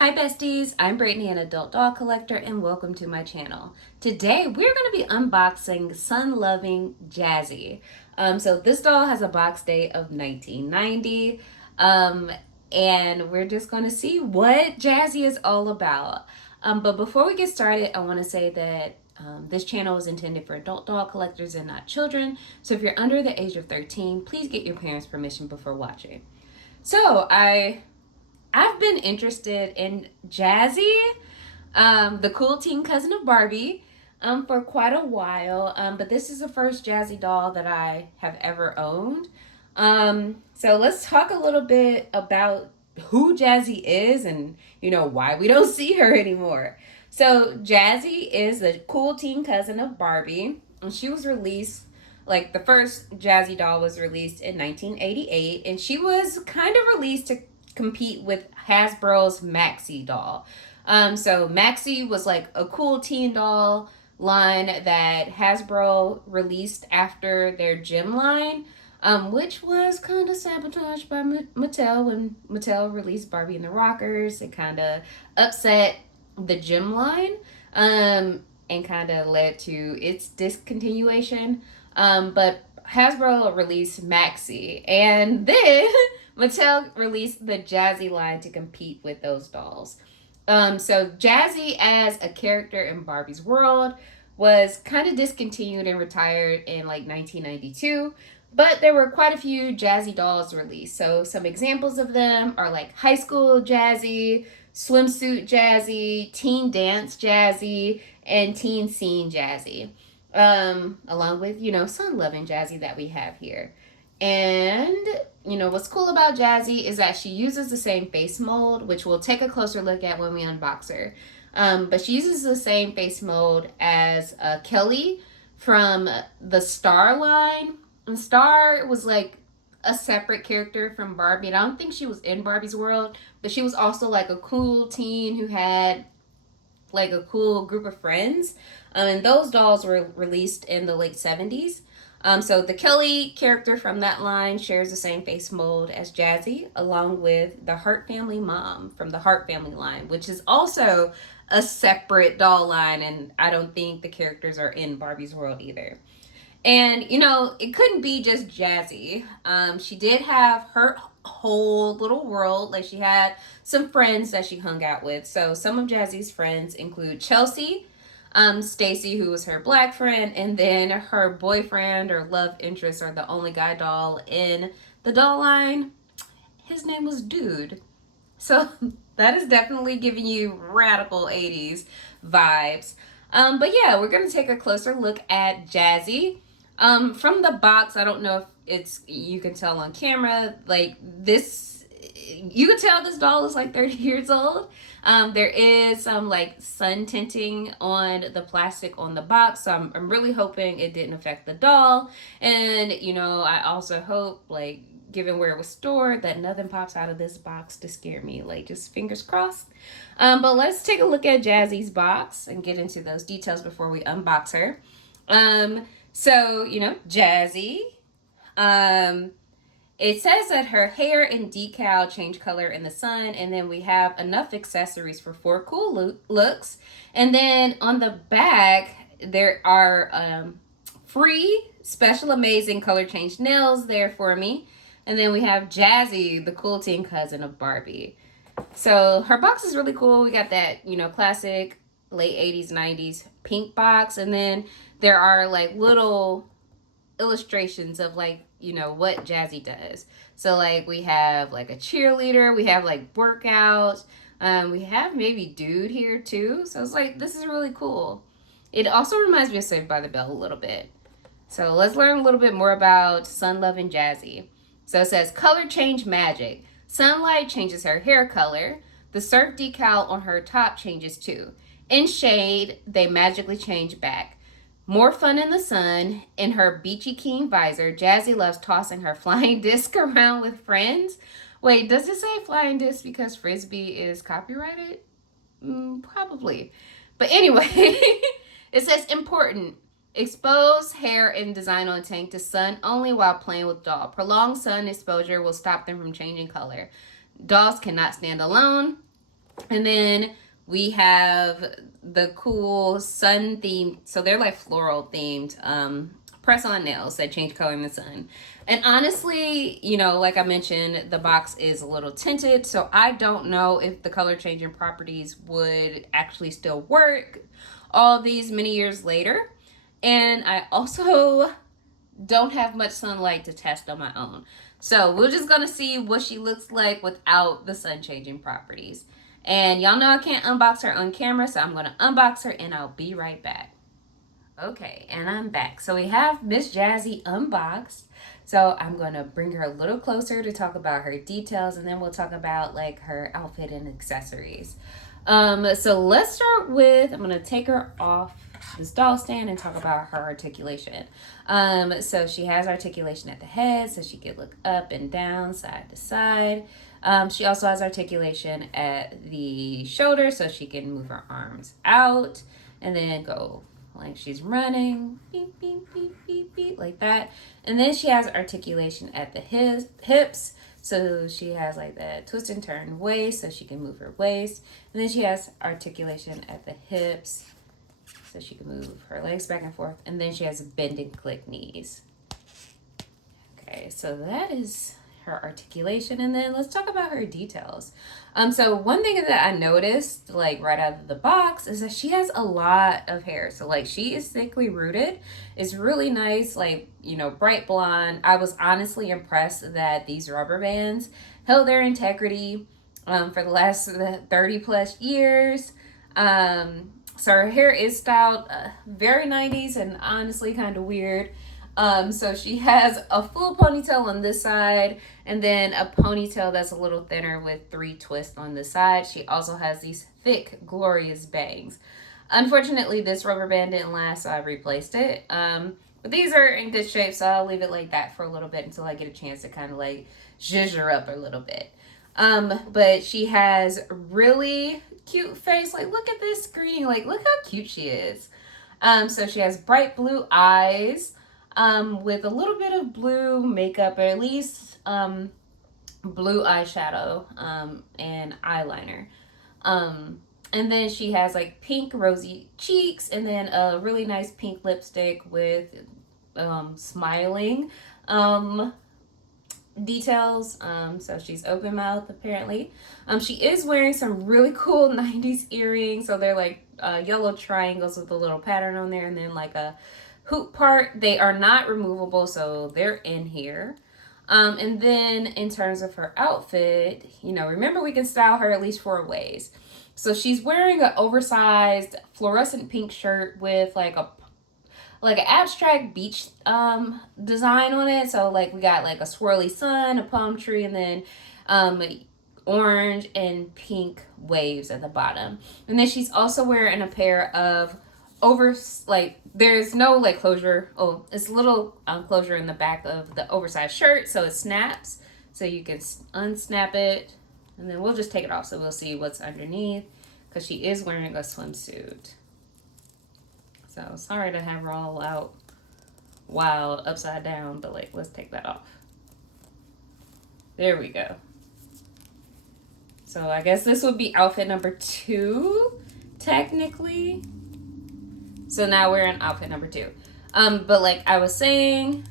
Hi besties, I'm Brittany, an adult doll collector, and welcome to my channel. Today we're going to be unboxing Lovin Jazzie. So this doll has a box date of 1990, and we're just going to see what Jazzie is all about. But before we get started, I want to say that this channel is intended for adult doll collectors and not children. So if you're under the age of 13, please get your parents' permission before watching. So I've been interested in Jazzie, the cool teen cousin of Barbie, for quite a while. But this is the first Jazzie doll that I have ever owned. So let's talk a little bit about who Jazzie is and why we don't see her anymore. So Jazzie is the cool teen cousin of Barbie, and she was released like the first Jazzie doll was released in 1988, and she was kind of released to compete with Hasbro's Maxi doll. So Maxi was like a cool teen doll line that Hasbro released after their gym line, which was kind of sabotaged by Mattel when Mattel released Barbie and the Rockers. It kind of upset the gym line, and kind of led to its discontinuation. But Hasbro released Maxi, and then Mattel released the Jazzie line to compete with those dolls. So Jazzie as a character in Barbie's world was kind of discontinued and retired in like 1992. But there were quite a few Jazzie dolls released. So some examples of them are like High School Jazzie, Swimsuit Jazzie, Teen Dance Jazzie, and Teen Scene Jazzie. Along with, some Lovin Jazzie that we have here. And, what's cool about Jazzie is that she uses the same face mold, which we'll take a closer look at when we unbox her. But she uses the same face mold as Kelly from the Star line. And Star was like a separate character from Barbie. And I don't think she was in Barbie's world, but she was also like a cool teen who had like a cool group of friends. And those dolls were released in the late 70s. So the Kelly character from that line shares the same face mold as Jazzie, along with the Hart family mom from the Hart family line, which is also a separate doll line, and I don't think the characters are in Barbie's world either. And it couldn't be just Jazzie. She did have her whole little world. Like, she had some friends that she hung out with. So some of Jazzie's friends include Chelsea, Stacy, who was her black friend, and then her boyfriend or love interest, or the only guy doll in the doll line. His name was Dude. So that is definitely giving you radical 80s vibes. But yeah, we're going to take a closer look at Jazzie. From the box, I don't know if you can tell on camera, like this, you can tell this doll is like 30 years old. There is some like sun tinting on the plastic on the box, so I'm really hoping it didn't affect the doll. And I also hope, like, given where it was stored, that nothing pops out of this box to scare me. Like, just fingers crossed. But let's take a look at Jazzie's box and get into those details before we unbox her. So, Jazzie. It says that her hair and decal change color in the sun, and then we have enough accessories for 4 cool looks. And then on the back, there are free, special, amazing color change nails there for me. And then we have Jazzie, the cool teen cousin of Barbie. So her box is really cool. We got that, classic late 80s, 90s pink box. And then there are like little illustrations of like, what Jazzie does. So like we have like a cheerleader, we have like workouts, we have maybe Dude here too. So it's like, this is really cool. It also reminds me of Saved by the Bell a little bit. So let's learn a little bit more about Lovin Jazzie. So it says color change magic. Sunlight changes her hair color. The surf decal on her top changes too. In shade, they magically change back. More fun in the sun. In her beachy keen visor, Jazzie loves tossing her flying disc around with friends. Wait, does it say flying disc because Frisbee is copyrighted? Probably. But anyway, it says important. Expose hair and design on tank to sun only while playing with doll. Prolonged sun exposure will stop them from changing color. Dolls cannot stand alone. And then we have the cool sun themed, so they're like floral themed press on nails that change color in the sun. And honestly, you know, like I mentioned, the box is a little tinted, so I don't know if the color changing properties would actually still work all these many years later. And I also don't have much sunlight to test on my own. So we're just gonna see what she looks like without the sun changing properties. And y'all know I can't unbox her on camera, so I'm gonna unbox her and I'll be right back. Okay, and I'm back. So we have Miss Jazzie unboxed. So I'm gonna bring her a little closer to talk about her details, and then we'll talk about like her outfit and accessories. So let's start with, I'm gonna take her off this doll stand and talk about her articulation. So she has articulation at the head, so she can look up and down, side to side. She also has articulation at the shoulder, so she can move her arms out and then go like she's running, beep, beep, beep, beep, beep, like that. And then she has articulation at the hips. So she has like that twist and turn waist, so she can move her waist. And then she has articulation at the hips, so she can move her legs back and forth. And then she has bend and click knees. Okay, so that is her articulation. And then let's talk about her details. So one thing that I noticed like right out of the box is that she has a lot of hair. So like she is thickly rooted. It's really nice, like, you know, bright blonde. I was honestly impressed that these rubber bands held their integrity for the last 30 plus years. So her hair is styled very 90s and honestly kind of weird. So she has a full ponytail on this side and then a ponytail that's a little thinner with 3 twists on the side. She also has these thick, glorious bangs. Unfortunately, this rubber band didn't last, so I replaced it. But these are in good shape, so I'll leave it like that for a little bit until I get a chance to kind of like zhuzh her up a little bit. But she has really cute face. Like, look at this screen. Like, look how cute she is. So she has bright blue eyes. With a little bit of blue makeup, or at least blue eyeshadow and eyeliner. And then she has like pink rosy cheeks and then a really nice pink lipstick with smiling details. So she's open mouth apparently. She is wearing some really cool 90s earrings. So they're like yellow triangles with a little pattern on there and then like a hoop part. They are not removable, so they're in here. And then in terms of her outfit, you know, remember we can style her at least 4 ways. So she's wearing an oversized fluorescent pink shirt with like an abstract beach design on it. So like we got like a swirly sun, a palm tree, and then orange and pink waves at the bottom. And then she's also wearing a pair of there's no like closure. Oh, it's a little closure in the back of the oversized shirt, so it snaps. So you can unsnap it, and then we'll just take it off so we'll see what's underneath, because she is wearing a swimsuit. So sorry to have her all out wild upside down, but like let's take that off. There we go. So I guess this would be outfit number 2, technically. So now we're in outfit number 2. But like I was saying,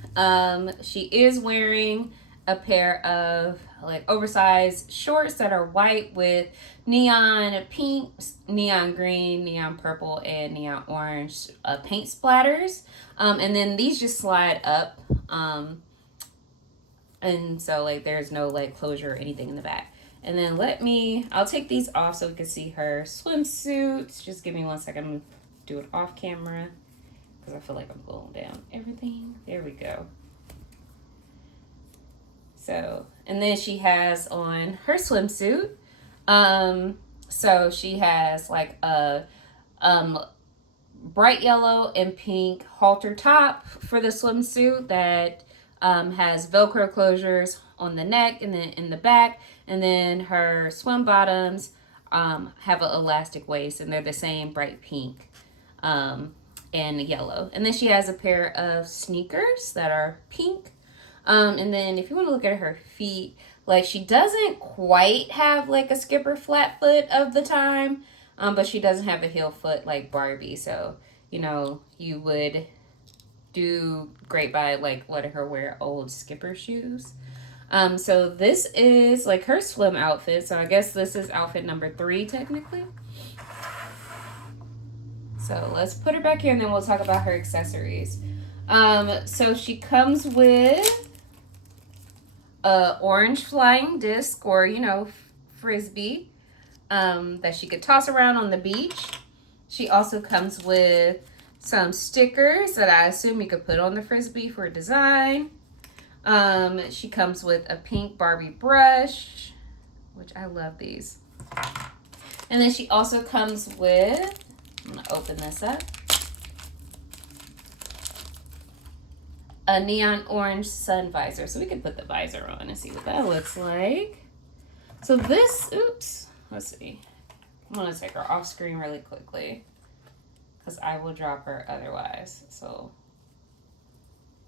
she is wearing a pair of like oversized shorts that are white with neon pink, neon green, neon purple, and neon orange paint splatters. And then these just slide up. And so like there's no like closure or anything in the back. And then I'll take these off so we can see her swimsuit. Just give me 1 second. Do it off camera because I feel like I'm pulling down everything. There we go. So, and then she has on her swimsuit. So she has like a bright yellow and pink halter top for the swimsuit that has Velcro closures on the neck and then in the back. And then her swim bottoms have an elastic waist, and they're the same bright pink and yellow. And then she has a pair of sneakers that are pink. And then if you want to look at her feet, Like, she doesn't quite have like a skipper flat foot of the time, but she doesn't have a heel foot like Barbie. So, you know, you would do great by like letting her wear old skipper shoes. So this is like her swim outfit. So I guess this is outfit number 3 technically. So let's put her back here and then we'll talk about her accessories. So she comes with a orange flying disc, or you know, frisbee, that she could toss around on the beach. She also comes with some stickers that I assume you could put on the frisbee for design. She comes with a pink Barbie brush, which I love these. And then she also comes with, I'm gonna open this up, a neon orange sun visor. So we can put the visor on and see what that looks like. So this, oops, let's see. I'm gonna take her off screen really quickly because I will drop her otherwise. So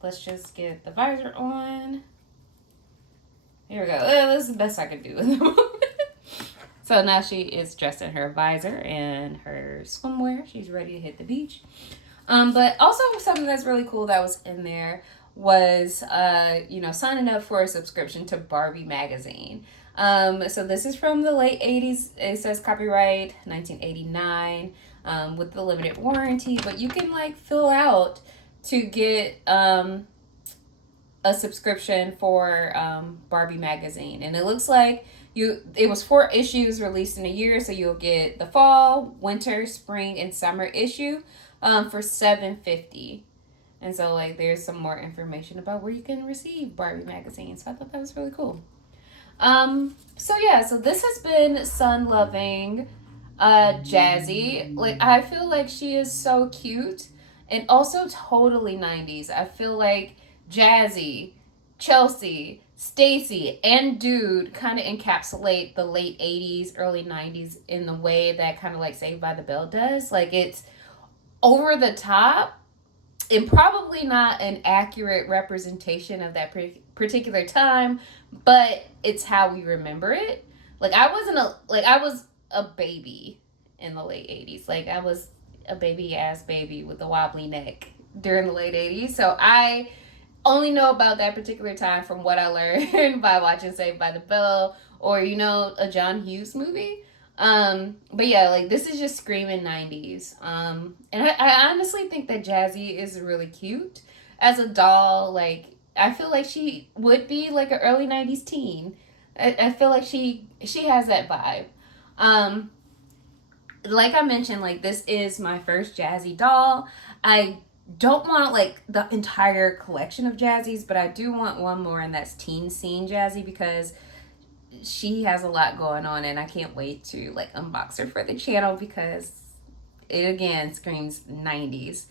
let's just get the visor on. Here we go. This is the best I could do at the moment. So now she is dressed in her visor and her swimwear. She's ready to hit the beach. But also something that's really cool that was in there was, you know, signing up for a subscription to Barbie magazine. So this is from the late 80s. It says copyright 1989, with the limited warranty, but you can like fill out to get, a subscription for, Barbie magazine. And it looks like it was 4 issues released in a year. So you'll get the fall, winter, spring, and summer issue, for $7.50. And so like there's some more information about where you can receive Barbie magazine. So I thought that was really cool. So yeah, so this has been Sun Loving Jazzie. Like, I feel like she is so cute and also totally 90s. I feel like Jazzie, Chelsea, Stacy, and Dude kind of encapsulate the late 80s, early 90s in the way that kind of like Saved by the Bell does. Like, it's over the top and probably not an accurate representation of that particular time, but it's how we remember it. Like, I was a baby in the late 80s. Like, I was a baby ass baby with a wobbly neck during the late 80s. So I only know about that particular time from what I learned by watching Saved by the Bell or, you know, a John Hughes movie. But yeah, like, this is just screaming 90s. And I honestly think that Jazzie is really cute as a doll. Like, I feel like she would be like an early 90s teen. I feel like she has that vibe. Like I mentioned, like, this is my first Jazzie doll. I don't want like the entire collection of Jazzies, but I do want one more, and that's Teen Scene Jazzie, because she has a lot going on and I can't wait to like unbox her for the channel because it again screams 90s.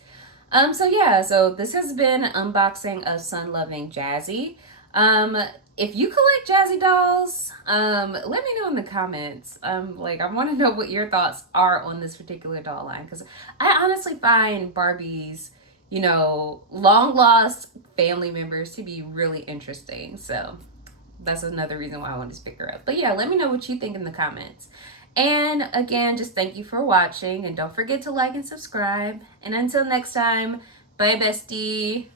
So yeah, so this has been an unboxing of Sun Loving Jazzie. If you collect Jazzie dolls, let me know in the comments. Like, I want to know what your thoughts are on this particular doll line, because I honestly find Barbie's, you know, long lost family members to be really interesting. So that's another reason why I wanted to pick her up. But yeah, let me know what you think in the comments. And again, just thank you for watching, and don't forget to like and subscribe. And until next time, bye bestie.